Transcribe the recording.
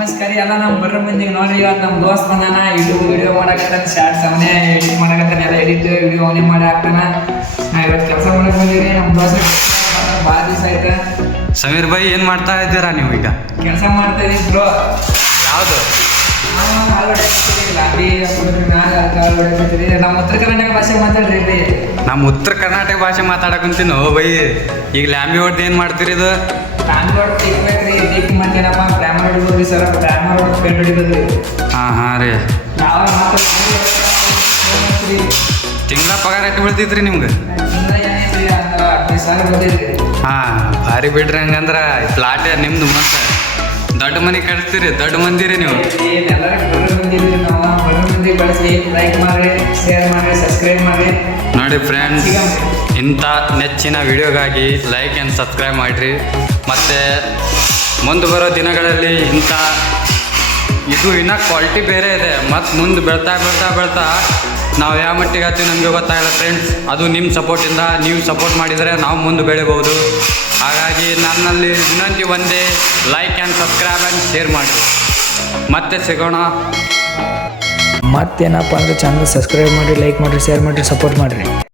ನಮಸ್ಕಾರ ಎಲ್ಲ ನಮ್ಮ ಬರ್ರ ಮಂದಿಗೆ ನೋಡ್ರಿ. ಇವತ್ತು ನಮ್ಮ ದೋಸ್ತ್ ಬಂದಾನ, ಯೂಟ್ಯೂಬ್ ವಿಡಿಯೋ ಮಾಡಕತ್ತಾನ, ಶಾರ್ಟ್ಸ್ ಅವನೇ ಎಡಿಟ್ ಮಾಡಕತ್ತಾನ, ಎಲ್ಲ ಎಡಿಟ್ ವಿಡಿಯೋ ಅವನೇ ಮಾಡಿ ಹಾಕ್ತಾನ. ನಾ ಇವತ್ತು ಕೆಲಸ ಮಾಡಕ್ ಬಂದಿರಿ. ನಮ್ಮ ದೋಸ್ತ ಭಾಳ ದಿವಸ ಆಯ್ತು. ಸಮೀರ್ ಭಾಯಿ ಏನು ಮಾಡ್ತಾ ಇದ್ದೀರಾ ನೀವು ಈಗ? ಕೆಲಸ ಮಾಡ್ತಾ ಇದೀವಿ ಬ್ರೋ. ಯಾವುದು? ನಮ್ಮ ಉತ್ತರ ಕರ್ನಾಟಕ ಭಾಷೆ ಮಾತಾಡ್ರಿ ಇಲ್ಲಿ. ನಮ್ಮ ಉತ್ತರ ಕರ್ನಾಟಕ ಭಾಷೆ ಮಾತಾಡಕಂತೀನಿ. ಓ ಬೈ, ಈಗ ಲ್ಯಾಂಬಿ ಹೊಡ್ದು ಏನು ಮಾಡ್ತೀರಿ ಇದು? ಟ್ರಾನ್ಸ್ಪೋರ್ಟ್ ತೆಗಿಬೇಕ್ರಿ, ಟೇಕಿಂಗ್ ಮಾಡ್ತೀನಪ್ಪ. ಗ್ರಾಮರ್ ಹೊಡಿಬೋದ್ರಿ ಸರ್, ಗ್ರಾಮರ್ ಹೊಡೆದು ಪೇಂಟ್ ಹೊಡಿಬೋದ್ರಿ. ಹಾಂ ರೀ. ನಾವು ತಿಂಗಳ ಪಗಾರ ಎಷ್ಟು ಬೀಳ್ತೈತ್ರಿ ನಿಮ್ಗೆ? ಏನೇನ್ರಿ ಅಂದ್ರೆ 15,000 ಬಂದಿದ್ರಿ. ಹಾಂ, ಭಾರಿ ಬಿಡ್ರಿ. ಹಂಗಂದ್ರೆ ಪ್ಲಾಟೇ ನಿಮ್ದು. ಮತ್ತೆ ದೊಡ್ಡ ಮನೆ ಕಟ್ತೀರಿ, ದೊಡ್ಡ ಮಂದಿರಿ ನೀವು. ಎಲ್ಲರಿಗೂ ಬರ್ರ ಬಂದಿದ್ರಿ. ನಾವು ಬರ್ರ ಮಂದಿ ಬಳಸಿ ಲೈಕ್ ಮಾಡಿರಿ, ಶೇರ್ ಮಾಡಿರಿ, ಸಬ್ಸ್ಕ್ರೈಬ್ ಮಾಡಿರಿ. ನೋಡಿ ಫ್ರೆಂಡ್ಸ್, ಇಂಥ ನೆಚ್ಚಿನ ವಿಡಿಯೋಗಾಗಿ ಲೈಕ್ ಆ್ಯಂಡ್ ಸಬ್ಸ್ಕ್ರೈಬ್ ಮಾಡಿರಿ. ಮತ್ತು ಮುಂದೆ ಬರೋ ದಿನಗಳಲ್ಲಿ ಇಂಥ ಇದು ಇನ್ನೂ ಕ್ವಾಲಿಟಿ ಬೇರೆ ಇದೆ. ಮತ್ತು ಮುಂದೆ ಬೆಳ್ತಾ ಬೆಳ್ತಾ ಬೆಳ್ತಾ ನಾವು ಯಾವ ಮಟ್ಟಿಗೆ ಆಗ್ತೀವಿ ನಮಗೆ ಗೊತ್ತಾಗಲ್ಲ ಫ್ರೆಂಡ್ಸ್. ಅದು ನಿಮ್ಮ ಸಪೋರ್ಟಿಂದ, ನೀವು ಸಪೋರ್ಟ್ ಮಾಡಿದರೆ ನಾವು ಮುಂದೆ ಬೆಳಿಬೋದು. ಹಾಗಾಗಿ ನನ್ನಲ್ಲಿ ವಿನಂತಿ ಒಂದೇ, like and subscribe and share ಮಾಡಿರಿ. ಮತ್ತೆ ಸಿಗೋಣ. ಮತ್ತೇನಪ್ಪ ಅಂದರೆ ಚಾನಲ್ ಸಬ್ಸ್ಕ್ರೈಬ್ ಮಾಡಿರಿ, ಲೈಕ್ ಮಾಡಿರಿ, ಶೇರ್ ಮಾಡಿರಿ, ಸಪೋರ್ಟ್ ಮಾಡಿರಿ.